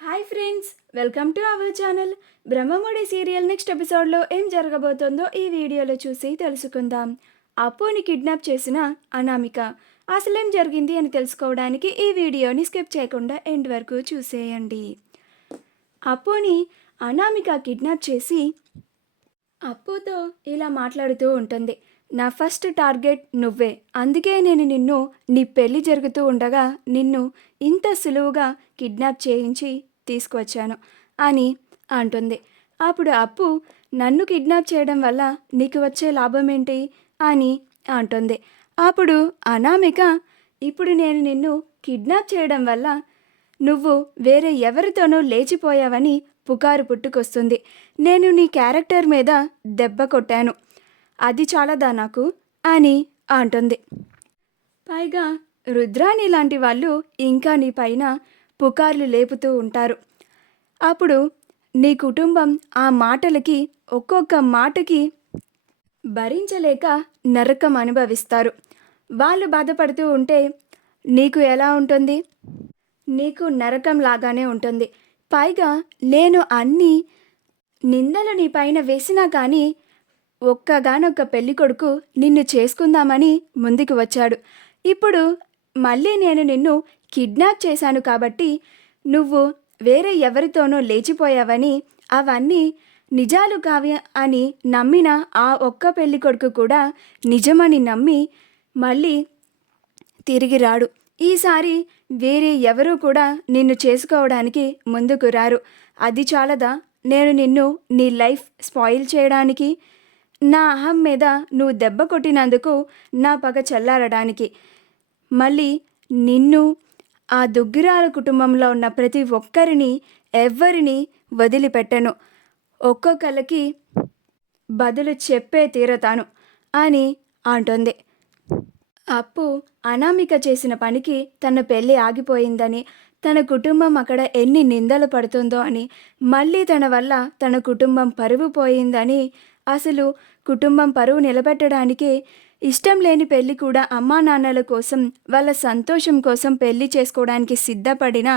Hi friends, welcome to our channel. Brahmamudi serial next ఎపిసోడ్లో ఏం జరగబోతోందో ఈ వీడియోలో చూసి తెలుసుకుందాం. అప్పుని కిడ్నాప్ చేసిన అనామిక అసలేం జరిగింది అని తెలుసుకోవడానికి ఈ వీడియోని స్కిప్ చేయకుండా ఎండ్ వరకు చూసేయండి. అప్పుని అనామిక కిడ్నాప్ చేసి అప్పుతో ఇలా మాట్లాడుతూ ఉంటుంది. నా ఫస్ట్ టార్గెట్ నువ్వే, అందుకే నేను నిన్ను నీ పెళ్ళి జరుగుతూ ఉండగా నిన్ను ఇంత సులువుగా కిడ్నాప్ చేయించి తీసుకువచ్చాను అని అంటుంది. అప్పుడు అప్పు నన్ను కిడ్నాప్ చేయడం వల్ల నీకు వచ్చే లాభం ఏంటి అని అంటుంది. అప్పుడు అనామిక ఇప్పుడు నేను నిన్ను కిడ్నాప్ చేయడం వల్ల నువ్వు వేరే ఎవరితోనూ లేచిపోయావని పుకారు పుట్టుకొస్తుంది. నేను నీ క్యారెక్టర్ మీద దెబ్బ కొట్టాను, అది చాలదా నాకు అని అంటుంది. పైగా రుద్రాణి లాంటి వాళ్ళు ఇంకా నీ పైన పుకార్లు లేపుతూ ఉంటారు. అప్పుడు నీ కుటుంబం ఆ మాటలకి ఒక్కొక్క మాటకి భరించలేక నరకం అనుభవిస్తారు. వాళ్ళు బాధపడుతూ ఉంటే నీకు ఎలా ఉంటుంది? నీకు నరకం లాగానే ఉంటుంది. పైగా నేను అన్ని నిందలు నీ పైన వేసినా కానీ ఒక్కగానొక్క పెళ్లి కొడుకు నిన్ను చేసుకుందామని ముందుకు వచ్చాడు. ఇప్పుడు మళ్ళీ నేను నిన్ను కిడ్నాప్ చేశాను కాబట్టి నువ్వు వేరే ఎవరితోనో లేచిపోయావని, అవన్నీ నిజాలు కావ్య అని నమ్మిన ఆ ఒక్క పెళ్లి కొడుకు కూడా నిజమని నమ్మి మళ్ళీ తిరిగి రాడు. ఈసారి వేరే ఎవరూ కూడా నిన్ను చేసుకోవడానికి ముందుకు రారు. అది చాలదా నేను నిన్ను నీ లైఫ్ స్పాయిల్ చేయడానికి? నా అహం మీద నువ్వు దెబ్బ కొట్టినందుకు నా పగ చల్లారడానికి మళ్ళీ నిన్ను ఆ దుగ్గిరాల కుటుంబంలో ఉన్న ప్రతి ఒక్కరిని ఎవ్వరిని వదిలిపెట్టను, ఒక్కొక్కరికి బదులు చెప్పే తీరతాను అని అంటుంది. అప్పు అనామిక చేసిన పనికి తన పెళ్ళి ఆగిపోయిందని, తన కుటుంబం అక్కడ ఎన్ని నిందలు పడుతుందో అని, మళ్ళీ తన వల్ల తన కుటుంబం పరువు పోయిందని, అసలు కుటుంబం పరువు నిలబెట్టడానికి ఇష్టం లేని పెళ్ళి కూడా అమ్మా నాన్నల కోసం వాళ్ళ సంతోషం కోసం పెళ్ళి చేసుకోవడానికి సిద్ధపడినా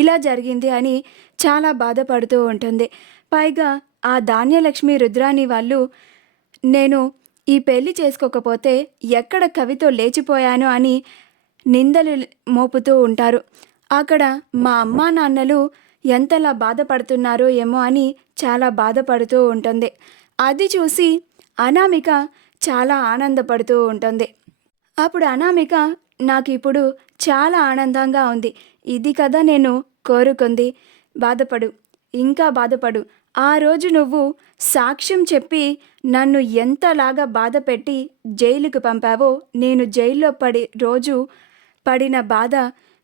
ఇలా జరిగింది అని చాలా బాధపడుతూ ఉంటుంది. పైగా ఆ ధాన్యలక్ష్మి రుద్రాని వాళ్ళు నేను ఈ పెళ్లి చేసుకోకపోతే ఎక్కడ కవితో లేచిపోయాను అని నిందలు మోపుతూ ఉంటారు. అక్కడ మా అమ్మా నాన్నలు ఎంతలా బాధపడుతున్నారో ఏమో అని చాలా బాధపడుతూ ఉంటుంది. అది చూసి అనామిక చాలా ఆనందపడుతూ ఉంటుంది. అప్పుడు అనామిక నాకు ఇప్పుడు చాలా ఆనందంగా ఉంది, ఇది కదా నేను కోరుకుంది, బాధపడు, ఇంకా బాధపడు. ఆ రోజు నువ్వు సాక్ష్యం చెప్పి నన్ను ఎంతలాగా బాధ పెట్టి జైలుకు పంపావో, నేను జైల్లో రోజు పడిన బాధ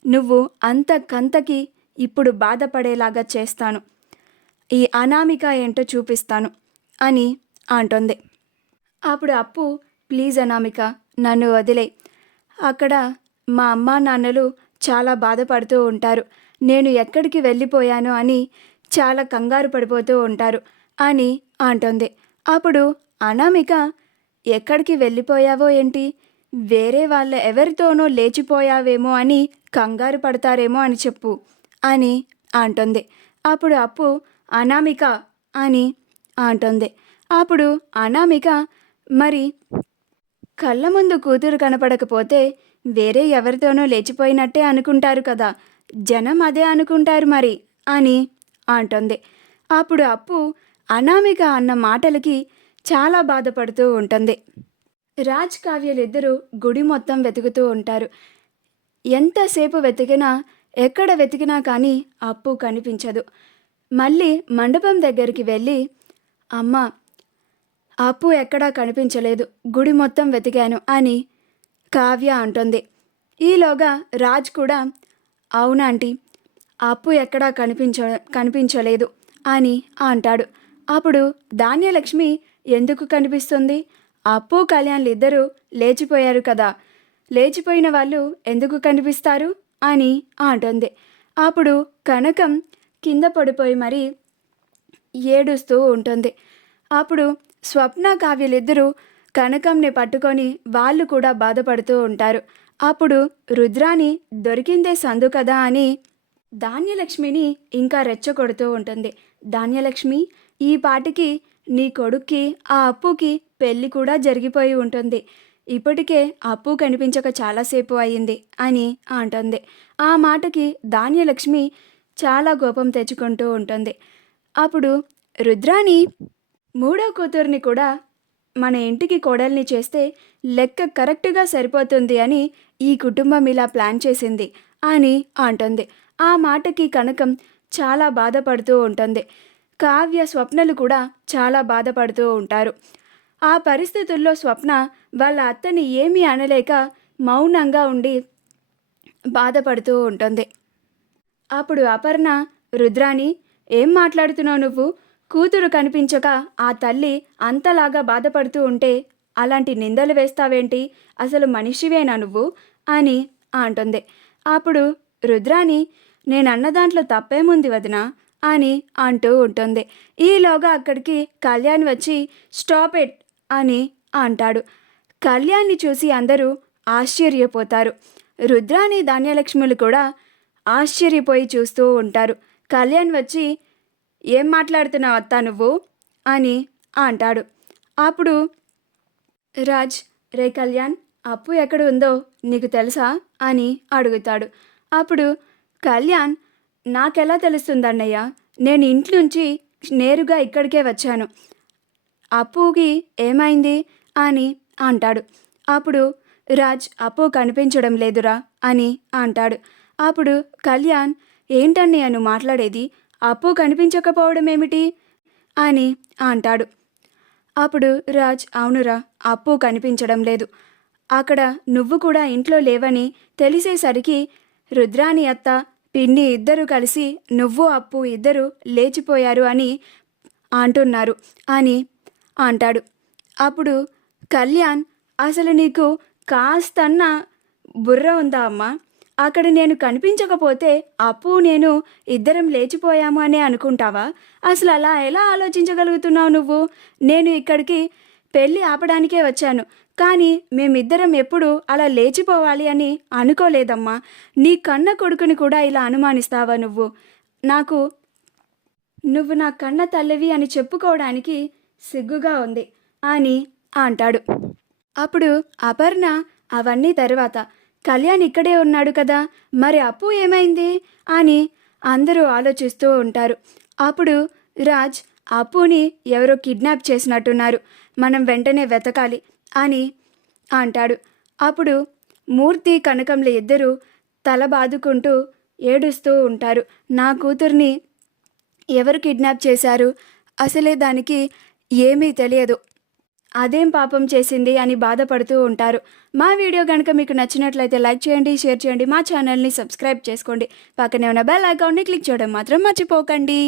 నువ్వు అంతకంతకి ఇప్పుడు బాధపడేలాగా చేస్తాను, ఈ అనామిక ఏంటో చూపిస్తాను అని అంటుంది. అప్పుడు అప్పు ప్లీజ్ అనామిక నన్ను వదిలే, అక్కడ మా అమ్మా నాన్నలు చాలా బాధపడుతూ ఉంటారు, నేను ఎక్కడికి వెళ్ళిపోయాను అని చాలా కంగారు పడిపోతూ ఉంటారు అని అంటుంది. అప్పుడు అనామిక ఎక్కడికి వెళ్ళిపోయావో ఏంటి, వేరే వాళ్ళ ఎవరితోనో లేచిపోయావేమో అని కంగారు పడతారేమో అని చెప్పు అని అంటుంది. అప్పుడు అప్పు అనామిక అని అంటుంది. అప్పుడు అనామిక మరి కళ్ళ ముందు కూతురు కనపడకపోతే వేరే ఎవరితోనో లేచిపోయినట్టే అనుకుంటారు కదా, జనం అదే అనుకుంటారు మరి అని అంటుంది. అప్పుడు అప్పు అనామిక అన్న మాటలకి చాలా బాధపడుతూ ఉంటుంది. రాజ్ కావ్యలిద్దరూ గుడి మొత్తం వెతుకుతూ ఉంటారు. ఎంతసేపు వెతికినా ఎక్కడ వెతికినా కానీ అప్పు కనిపించదు. మళ్ళీ మండపం దగ్గరికి వెళ్ళి అమ్మ అప్పు ఎక్కడా కనిపించలేదు, గుడి మొత్తం వెతికాను అని కావ్య అంటుంది. ఈలోగా రాజ్ కూడా అవునాంటీ అప్పు ఎక్కడా కనిపించలేదు అని అంటాడు. అప్పుడు ధాన్యలక్ష్మి ఎందుకు కనిపిస్తుంది, అప్పు కళ్యాణ్లు ఇద్దరూ లేచిపోయారు కదా, లేచిపోయిన వాళ్ళు ఎందుకు కనిపిస్తారు అని అంటుంది. అప్పుడు కనకం కింద పడిపోయి మరీ ఏడుస్తూ ఉంటుంది. అప్పుడు స్వప్న కావ్యలిద్దరూ కనకంని పట్టుకొని వాళ్ళు కూడా బాధపడుతూ ఉంటారు. అప్పుడు రుద్రాని దొరికిందే సందు కదా అని ధాన్యలక్ష్మిని ఇంకా రెచ్చగొడుతూ ఉంటుంది. ధాన్యలక్ష్మి, ఈ పాటికి నీ కొడుక్కి ఆ అప్పుకి పెళ్ళి కూడా జరిగిపోయి ఉంటుంది. ఇప్పటికే అప్పు కనిపించక చాలాసేపు అయింది అని అంటుంది. ఆ మాటకి ధాన్యలక్ష్మి చాలా కోపం తెచ్చుకుంటూ ఉంటుంది. అప్పుడు రుద్రాని మూడో కూతుర్ని కూడా మన ఇంటికి కోడల్ని చేస్తే లెక్క కరెక్ట్గా సరిపోతుంది అని ఈ కుటుంబం ఇలా ప్లాన్ చేసింది అని అంటుంది. ఆ మాటకి కనకం చాలా బాధపడుతూ ఉంటుంది. కావ్య, స్వప్నలు కూడా చాలా బాధపడుతూ ఉంటారు. ఆ పరిస్థితుల్లో స్వప్న వాళ్ళ అత్తని ఏమీ అనలేక మౌనంగా ఉండి బాధపడుతూ ఉంటుంది. అప్పుడు అపర్ణ, రుద్రాని, ఏం మాట్లాడుతున్నావు నువ్వు? కూతురు కనిపించక ఆ తల్లి అంతలాగా బాధపడుతూ ఉంటే అలాంటి నిందలు వేస్తావేంటి? అసలు మనిషివేనా నువ్వు అని అంటుంది. అప్పుడు రుద్రాని, నేనన్న దాంట్లో తప్పేముంది వదినా అని అంటూ ఉంటుంది. ఈలోగా అక్కడికి కళ్యాణ్ వచ్చి స్టాప్ ఇట్ అని అంటాడు. కళ్యాణ్ని చూసి అందరూ ఆశ్చర్యపోతారు. రుద్రాని, ధాన్యలక్ష్ములు కూడా ఆశ్చర్యపోయి చూస్తూ ఉంటారు. కళ్యాణ్ వచ్చి, ఏం మాట్లాడుతున్నావు అత్తా నువ్వు అని అంటాడు. అప్పుడు రాజ్, రే కళ్యాణ్, అప్పు ఎక్కడ ఉందో నీకు తెలుసా అని అడుగుతాడు. అప్పుడు కళ్యాణ్, నాకెలా తెలుస్తుందన్నయ్య? నేను ఇంట్లోంచి నేరుగా ఇక్కడికే వచ్చాను. అప్పుకి ఏమైంది అని అంటాడు. అప్పుడు రాజ్, అప్పు కనిపించడం లేదురా అని అంటాడు. అప్పుడు కళ్యాణ్, ఏంటన్నయ్య నువ్వు మాట్లాడేది? అప్పు కనిపించకపోవడం ఏమిటి అని అంటాడు. అప్పుడు రాజ్, అవునురా, అప్పు కనిపించడం లేదు. అక్కడ నువ్వు కూడా ఇంట్లో లేవని తెలిసేసరికి రుద్రాని అత్త, పిన్ని ఇద్దరు కలిసి నువ్వు అప్పు ఇద్దరు లేచిపోయారు అని అంటున్నారు అని అంటాడు. అప్పుడు కళ్యాణ్, అసలు నీకు కాస్తన్న బుర్ర ఉందా అమ్మా? అక్కడ నేను కనిపించకపోతే అప్పు నేను ఇద్దరం లేచిపోయాము అనే అనుకుంటావా? అసలు అలా ఎలా ఆలోచించగలుగుతున్నావు నువ్వు? నేను ఇక్కడికి పెళ్ళి ఆపడానికే వచ్చాను, కానీ మేమిద్దరం ఎప్పుడు అలా లేచిపోవాలి అని అనుకోలేదమ్మా. నీ కన్న కొడుకుని కూడా ఇలా అనుమానిస్తావా నువ్వు? నువ్వు నా కన్న తల్లివి అని చెప్పుకోవడానికి సిగ్గుగా ఉంది అని అంటాడు. అప్పుడు అపర్ణ, అవన్నీ తర్వాత కళ్యాణ్ ఇక్కడే ఉన్నాడు కదా, మరి అప్పు ఏమైంది అని అందరూ ఆలోచిస్తూ ఉంటారు. అప్పుడు రాజ్, అప్పుని ఎవరో కిడ్నాప్ చేసినట్టున్నారు, మనం వెంటనే వెతకాలి అని అంటాడు. అప్పుడు మూర్తి, కనకంలు ఇద్దరూ తల బాదుకుంటూ ఏడుస్తూ ఉంటారు. నా కూతుర్ని ఎవరు కిడ్నాప్ చేశారు? అసలే దానికి ఏమీ తెలియదు, అదేం పాపం చేసింది అని బాధపడుతూ ఉంటారు. మా వీడియో కనుక మీకు నచ్చినట్లయితే లైక్ చేయండి, షేర్ చేయండి, మా ఛానల్ని సబ్స్క్రైబ్ చేసుకోండి. పక్కనే ఉన్న బెల్ ఐకాన్ని క్లిక్ చేయడం మాత్రం మర్చిపోకండి.